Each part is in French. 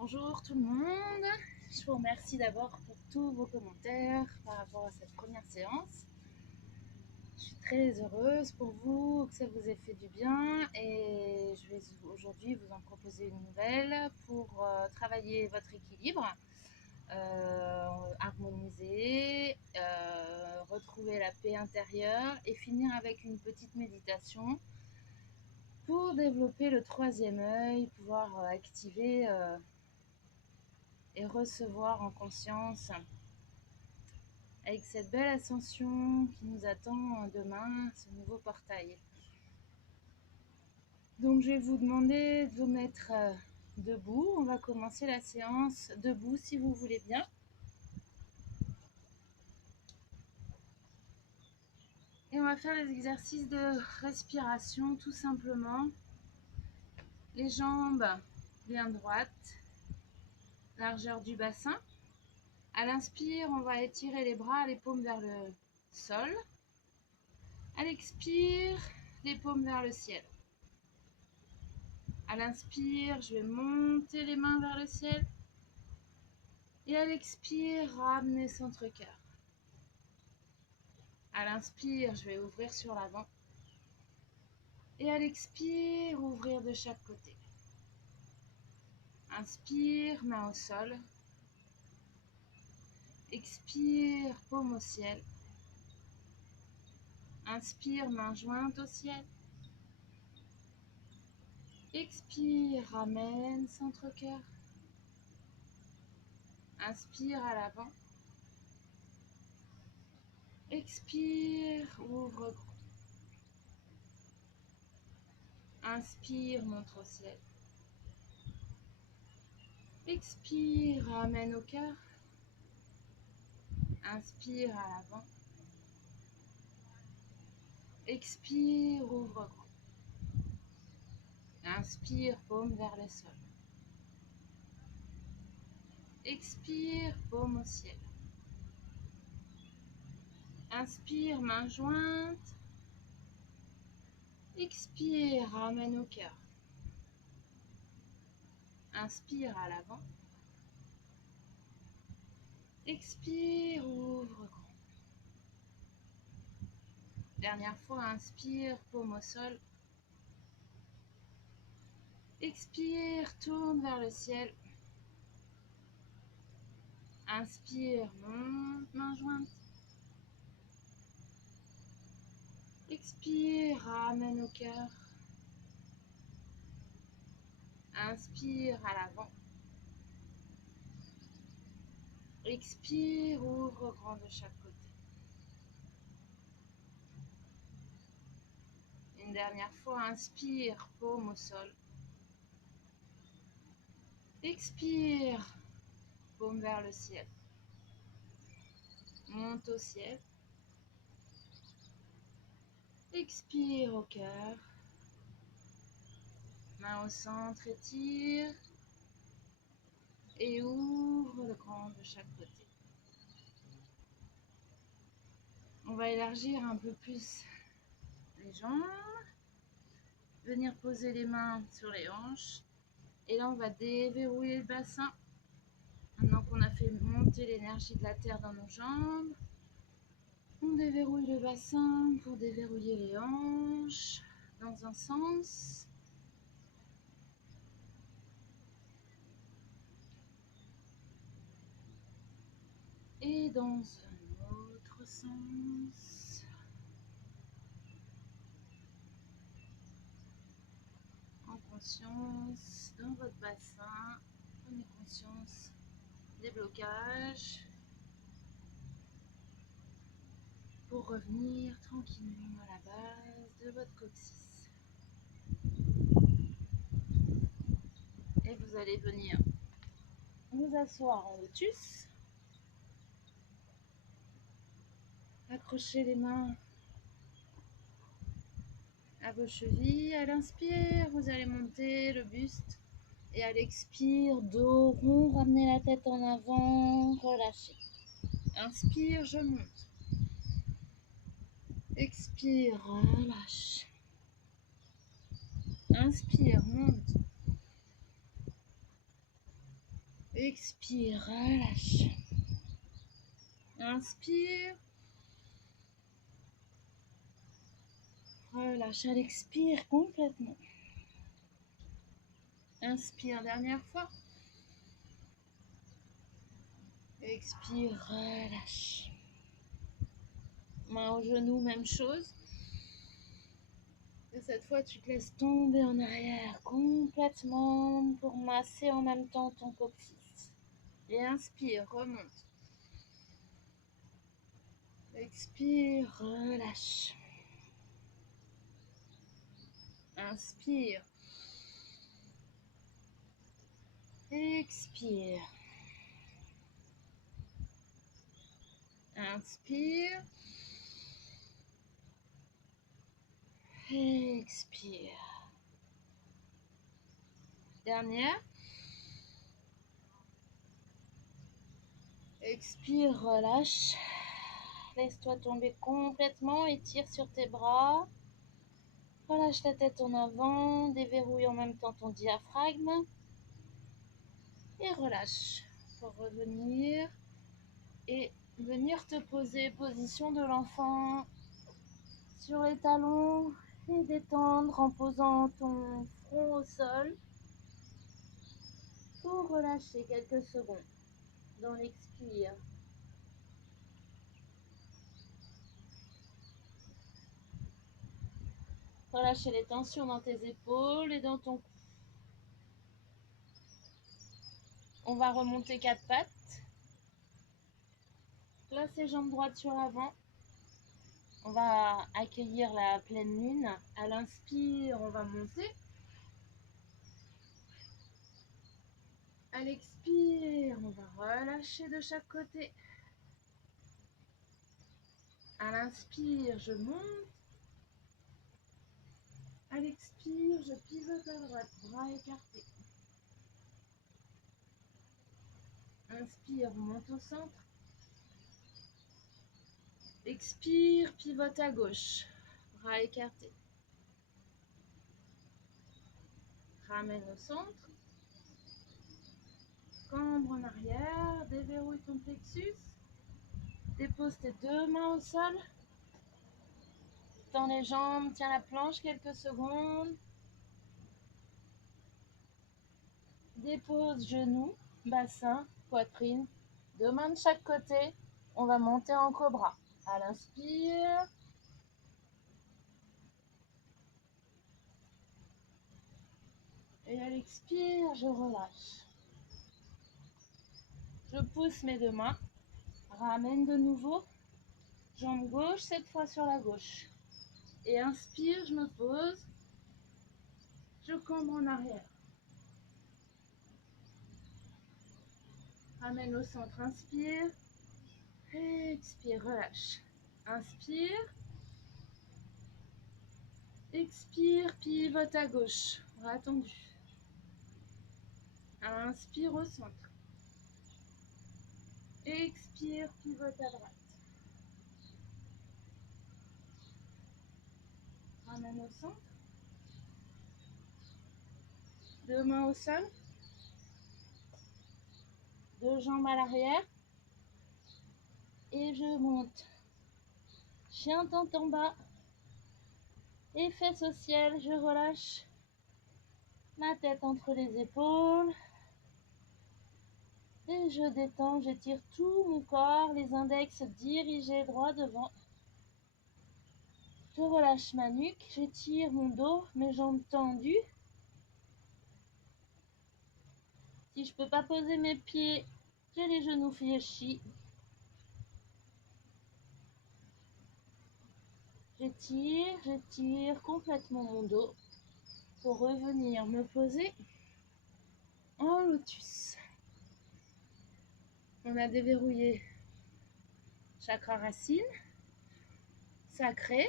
Bonjour tout le monde, je vous remercie d'abord pour tous vos commentaires par rapport à cette première séance. Je suis très heureuse pour vous, que ça vous ait fait du bien et je vais aujourd'hui vous en proposer une nouvelle pour travailler votre équilibre, harmoniser, retrouver la paix intérieure et finir avec une petite méditation pour développer le troisième œil, pouvoir activer et recevoir en conscience avec cette belle ascension qui nous attend demain, ce nouveau portail. Donc je vais vous demander de vous mettre debout. On va commencer la séance debout si vous voulez bien. Et on va faire les exercices de respiration tout simplement. Les jambes bien droites, largeur du bassin. À l'inspire, on va étirer les bras, les paumes vers le sol. À l'expire, les paumes vers le ciel. À l'inspire, je vais monter les mains vers le ciel. Et à l'expire, ramener centre-cœur. À l'inspire, je vais ouvrir sur l'avant. Et à l'expire, ouvrir de chaque côté. Inspire, main au sol. Expire, paume au ciel. Inspire, main jointe au ciel. Expire, ramène centre-cœur. Inspire à l'avant. Expire, ouvre grand. Inspire, montre au ciel. Expire, ramène au cœur. Inspire à l'avant. Expire, ouvre grand. Inspire, paume vers le sol. Expire, paume au ciel. Inspire, main jointe. Expire, ramène au cœur. Inspire à l'avant. Expire, ouvre grand. Dernière fois, inspire, paume au sol. Expire, tourne vers le ciel. Inspire, monte, main jointe. Expire, ramène au cœur. Inspire à l'avant. Expire, ouvre grand de chaque côté. Une dernière fois, inspire, paume au sol. Expire, paume vers le ciel. Monte au ciel. Expire au cœur. Main au centre, étire. Et ouvre le grand de chaque côté. On va élargir un peu plus les jambes. Venir poser les mains sur les hanches. Et là, on va déverrouiller le bassin. Maintenant qu'on a fait monter l'énergie de la terre dans nos jambes, on déverrouille le bassin pour déverrouiller les hanches dans un sens. Et dans un autre sens. En conscience dans votre bassin, prenez conscience des blocages pour revenir tranquillement à la base de votre coccyx. Et vous allez venir vous asseoir en lotus. Accrochez les mains à vos chevilles. À l'inspire, vous allez monter le buste. Et à l'expire, dos rond, ramenez la tête en avant, relâchez. Inspire, je monte. Expire, relâche. Inspire, monte. Expire, relâche. Inspire. Relâche, elle expire complètement. Inspire, dernière fois. Expire, relâche. Main au genou, même chose. Et cette fois, tu te laisses tomber en arrière complètement pour masser en même temps ton coccyx. Et inspire, remonte. Expire, relâche. Inspire. Expire. Inspire. Expire. Dernière. Expire, relâche. Laisse-toi tomber complètement, étire sur tes bras. Relâche la tête en avant, déverrouille en même temps ton diaphragme. Et relâche pour revenir et venir te poser position de l'enfant sur les talons et détendre en posant ton front au sol pour relâcher quelques secondes dans l'expire. Relâcher les tensions dans tes épaules et dans ton cou. On va remonter 4 pattes. Placer jambes droites sur l'avant. On va accueillir la pleine lune. À l'inspire, on va monter. À l'expire, on va relâcher de chaque côté. À l'inspire, je monte. À l'expire, je pivote à droite, bras écartés. Inspire, monte au centre. Expire, pivote à gauche, bras écartés. Ramène au centre. Cambre en arrière, déverrouille ton plexus. Dépose tes deux mains au sol. Tends les jambes, tiens la planche quelques secondes. Dépose genoux, bassin, poitrine. Deux mains de chaque côté. On va monter en cobra. À l'inspire. Et à l'expire, je relâche. Je pousse mes deux mains. Ramène de nouveau. Jambe gauche, cette fois sur la gauche. Et inspire, je me pose. Je cambre en arrière. Ramène au centre, inspire. Expire, relâche. Inspire. Expire, pivote à gauche. Bras tendus. Inspire au centre. Expire, pivote à droite. Ramène au centre. Deux mains au sol. Deux jambes à l'arrière. Et je monte. Chien tente en bas. Et fesses au ciel, je relâche. Ma tête entre les épaules. Et je détends, j'étire tout mon corps, les index dirigés droit devant. Je relâche ma nuque, j'étire mon dos, mes jambes tendues. Si je peux pas poser mes pieds, j'ai les genoux fléchis. J'étire complètement mon dos pour revenir me poser en lotus. On a déverrouillé chakra racine, sacré,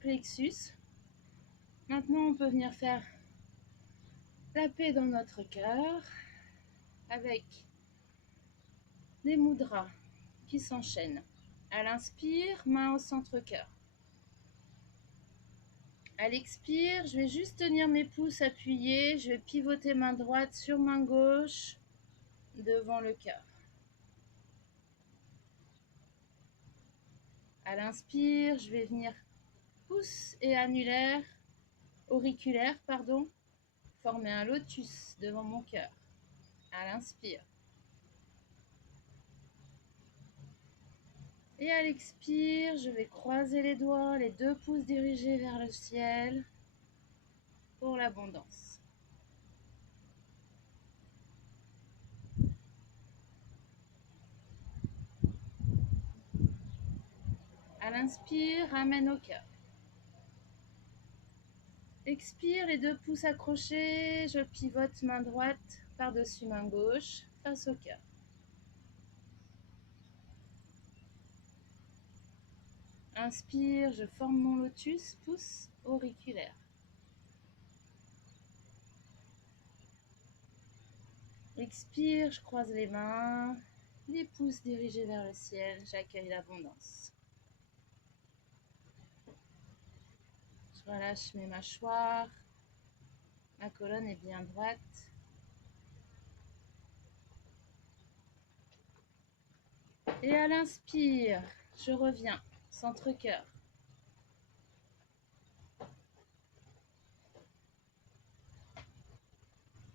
plexus. Maintenant, on peut venir faire la paix dans notre cœur avec des mudras qui s'enchaînent. À l'inspire, main au centre-cœur. À l'expire, je vais juste tenir mes pouces appuyés. Je vais pivoter main droite sur main gauche. devant le cœur. À l'inspire, je vais venir pouce et annulaire, auriculaire, pardon, former un lotus devant mon cœur. À l'inspire. Et à l'expire, je vais croiser les doigts, les 2 pouces dirigés vers le ciel pour l'abondance. À l'inspire, ramène au cœur. Expire, les 2 pouces accrochés, je pivote main droite par-dessus main gauche face au cœur. Inspire, je forme mon lotus, pouce auriculaire. Expire, je croise les mains, les pouces dirigés vers le ciel, j'accueille l'abondance. Je relâche mes mâchoires, ma colonne est bien droite. Et à l'inspire, je reviens, centre-cœur.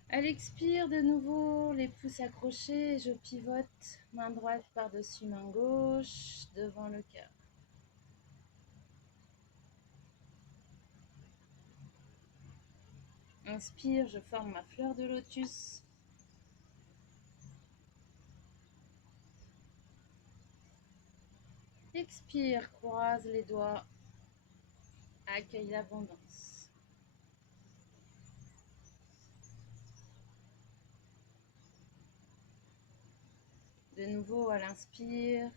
À l'expire, de nouveau, les pouces accrochés, je pivote, main droite par-dessus main gauche, devant le cœur. Inspire, je forme ma fleur de lotus. Expire, croise les doigts, accueille l'abondance. De nouveau à l'inspire,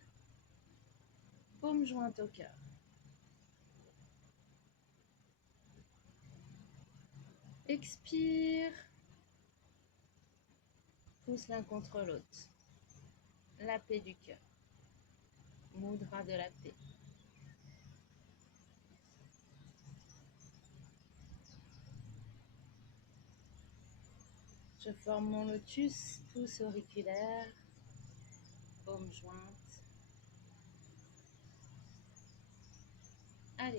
paume jointe au cœur. Expire, pousse l'un contre l'autre. La paix du cœur. Mudra de la paix. Je forme mon lotus, pouce auriculaire, paume jointe. À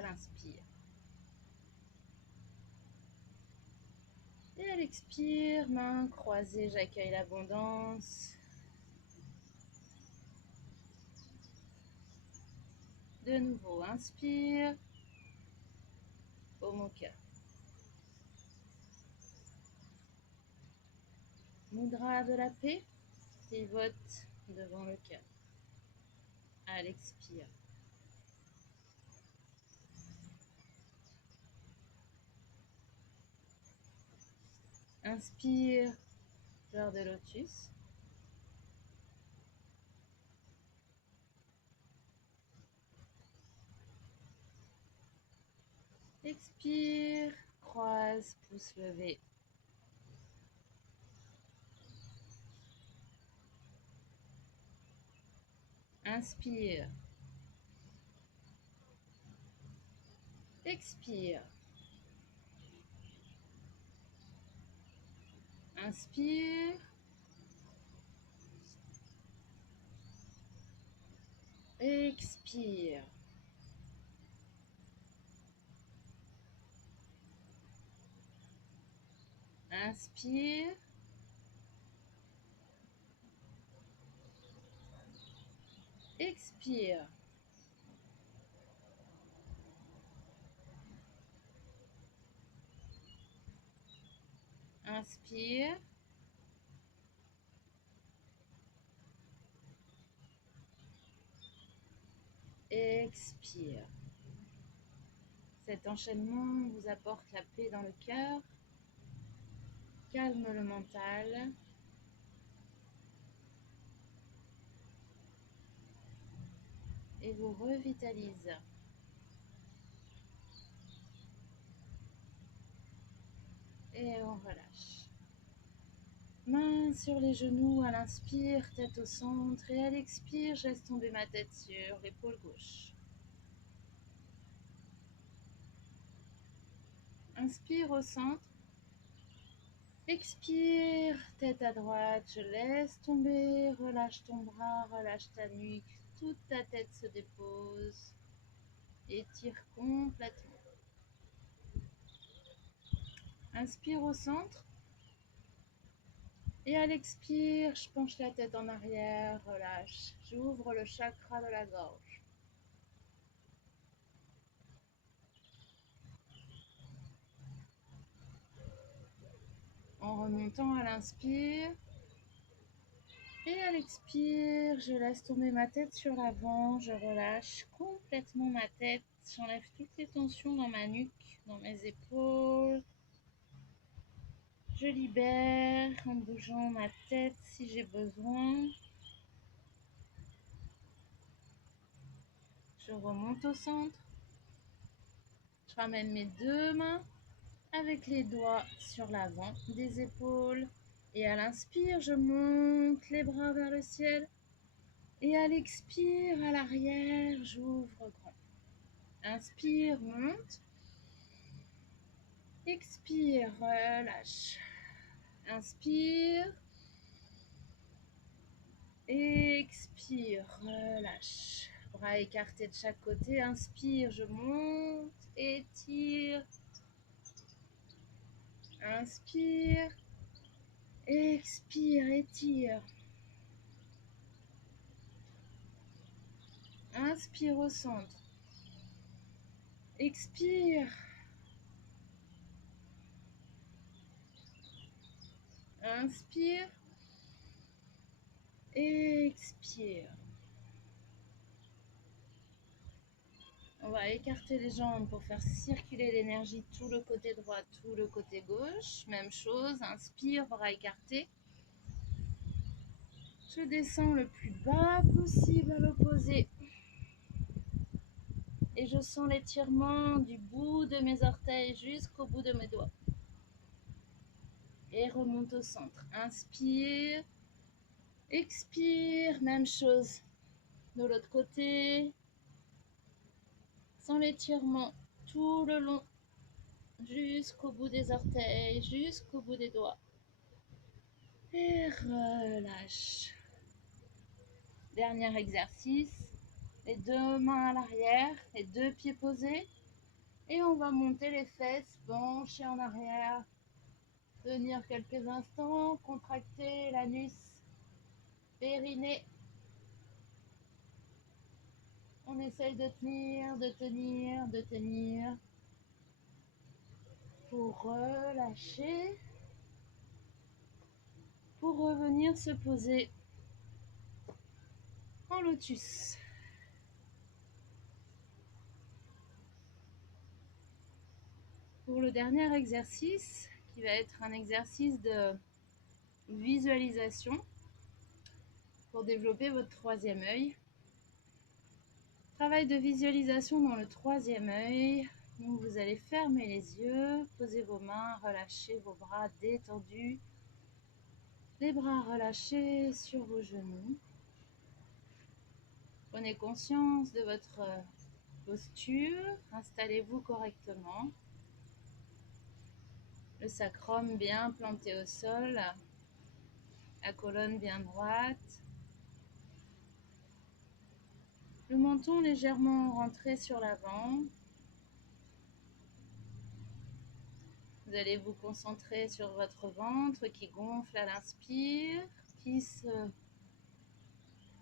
l'inspire. Et à l'expire, main croisée, j'accueille l'abondance. De nouveau, inspire, paume au cœur. Mudra de la paix, pivote devant le cœur. À l'expire. Inspire, fleur de lotus. Expire, croise, pouce levé. Inspire. Expire. Inspire. Expire. Inspire. Expire. Inspire. Expire. Cet enchaînement vous apporte la paix dans le cœur, calme le mental et vous revitalise. Et on relâche. Main sur les genoux à l'inspire, tête au centre, et à l'expire, je laisse tomber ma tête sur l'épaule gauche. Inspire au centre. Expire, tête à droite, je laisse tomber, relâche ton bras, relâche ta nuque, toute ta tête se dépose, étire complètement. Inspire au centre et à l'expire, je penche la tête en arrière, relâche, j'ouvre le chakra de la gorge. En remontant à l'inspire. Et à l'expire, je laisse tomber ma tête sur l'avant, je relâche complètement ma tête, j'enlève toutes les tensions dans ma nuque, dans mes épaules. Je libère en bougeant ma tête si j'ai besoin. Je remonte au centre. Je ramène mes deux mains avec les doigts sur l'avant des épaules. Et à l'inspire, je monte les bras vers le ciel. Et à l'expire, à l'arrière, j'ouvre grand. Inspire, monte. Expire, relâche. Inspire. Expire, relâche. Bras écartés de chaque côté. Inspire, je monte, étire. Inspire. Expire, étire. Inspire au centre. Expire. Inspire. Expire. On va écarter les jambes pour faire circuler l'énergie tout le côté droit, tout le côté gauche. Même chose, inspire, bras écartés. Je descends le plus bas possible à l'opposé. Et je sens l'étirement du bout de mes orteils jusqu'au bout de mes doigts. Et remonte au centre. Inspire. Expire. Même chose. De l'autre côté. Sens l'étirement tout le long. Jusqu'au bout des orteils. Jusqu'au bout des doigts. Et relâche. Dernier exercice. Les deux mains à l'arrière. Les deux pieds posés. Et on va monter les fesses. Pencher en arrière. Tenir quelques instants, contracter l'anus, périnée. On essaye de tenir, de tenir, de tenir. Pour relâcher. Pour revenir se poser en lotus. Pour le dernier exercice, qui va être un exercice de visualisation pour développer votre troisième œil. Travail de visualisation dans le troisième œil. Donc vous allez fermer les yeux, poser vos mains, relâcher vos bras détendus. Les bras relâchés sur vos genoux. Prenez conscience de votre posture. Installez-vous correctement. Le sacrum bien planté au sol. La colonne bien droite. Le menton légèrement rentré sur l'avant. Vous allez vous concentrer sur votre ventre qui gonfle à l'inspire, qui se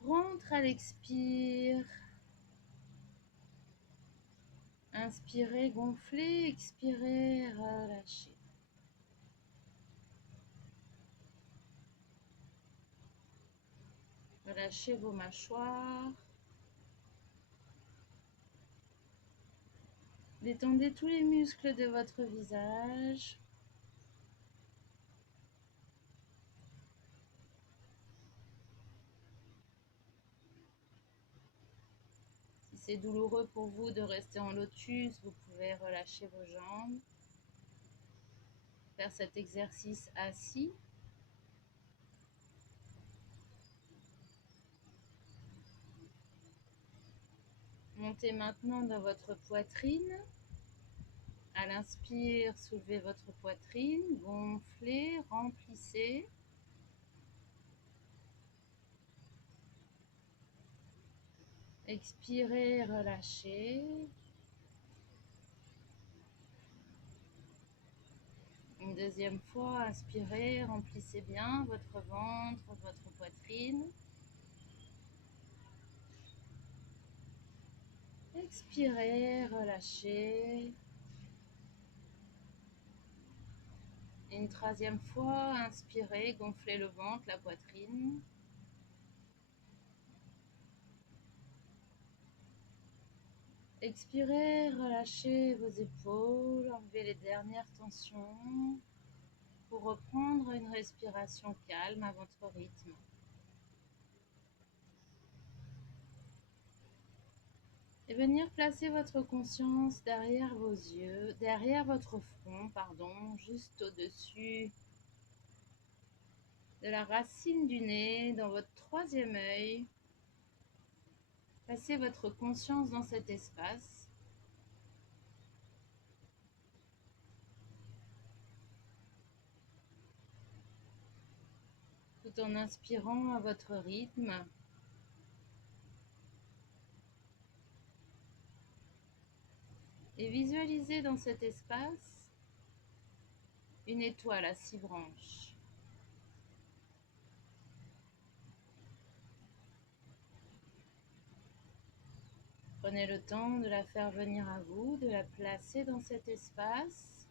rentre à l'expire. Inspirez, gonflez, expirez, relâchez. Relâchez vos mâchoires. Détendez tous les muscles de votre visage. Si c'est douloureux pour vous de rester en lotus, vous pouvez relâcher vos jambes. Faire cet exercice assis. Montez maintenant dans votre poitrine. À l'inspire, soulevez votre poitrine, gonflez, remplissez. Expirez, relâchez. Une deuxième fois, inspirez, remplissez bien votre ventre, votre poitrine. Expirez, relâchez. Une troisième fois, inspirez, gonflez le ventre, la poitrine. Expirez, relâchez vos épaules, enlevez les dernières tensions pour reprendre une respiration calme à votre rythme. Et venir placer votre conscience derrière vos yeux, derrière votre front, juste au-dessus de la racine du nez, dans votre troisième œil. Placez votre conscience dans cet espace. Tout en inspirant à votre rythme. Et visualisez dans cet espace une étoile à 6 branches. Prenez le temps de la faire venir à vous, de la placer dans cet espace.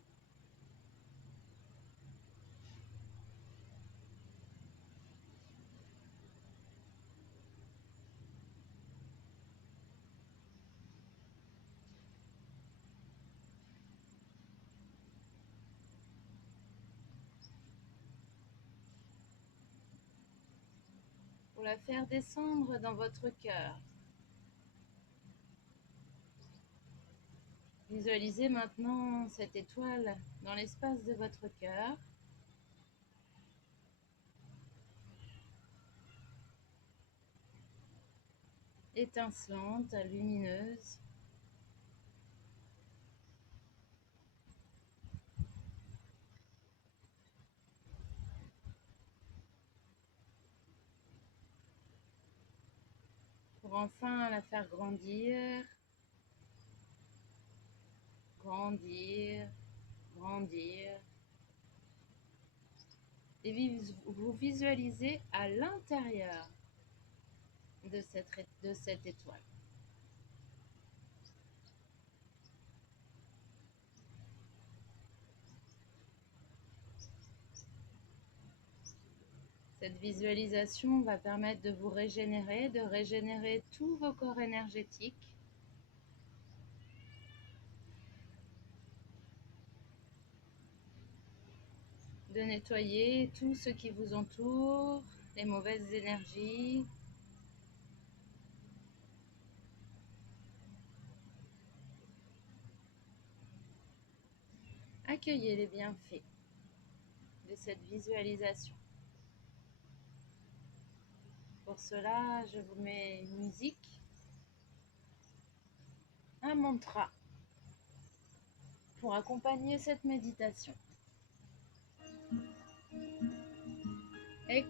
Pour la faire descendre dans votre cœur. Visualisez maintenant cette étoile dans l'espace de votre cœur. Étincelante, lumineuse. Pour enfin la faire grandir, grandir, grandir. Et vous visualisez à l'intérieur de cette étoile. Cette visualisation va permettre de vous régénérer, de régénérer tous vos corps énergétiques. De nettoyer tout ce qui vous entoure, les mauvaises énergies. Accueillez les bienfaits de cette visualisation. Pour cela, je vous mets une musique, un mantra pour accompagner cette méditation. Ek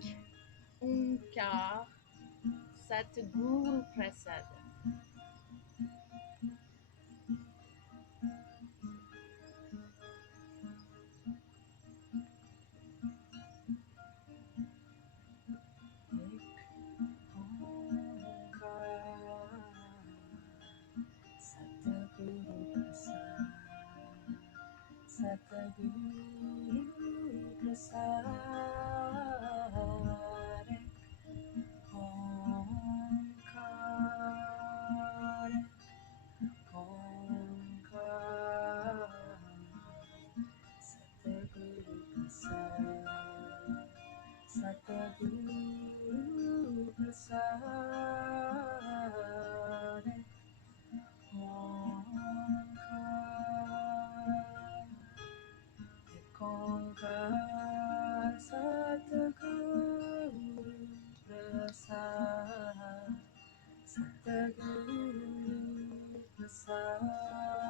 Onkar Satguru Prasad. Satguru Prasad Omkar Omkar Satguru Prasad Satguru Prasad Onkar Satguru Prasad Satguru Prasad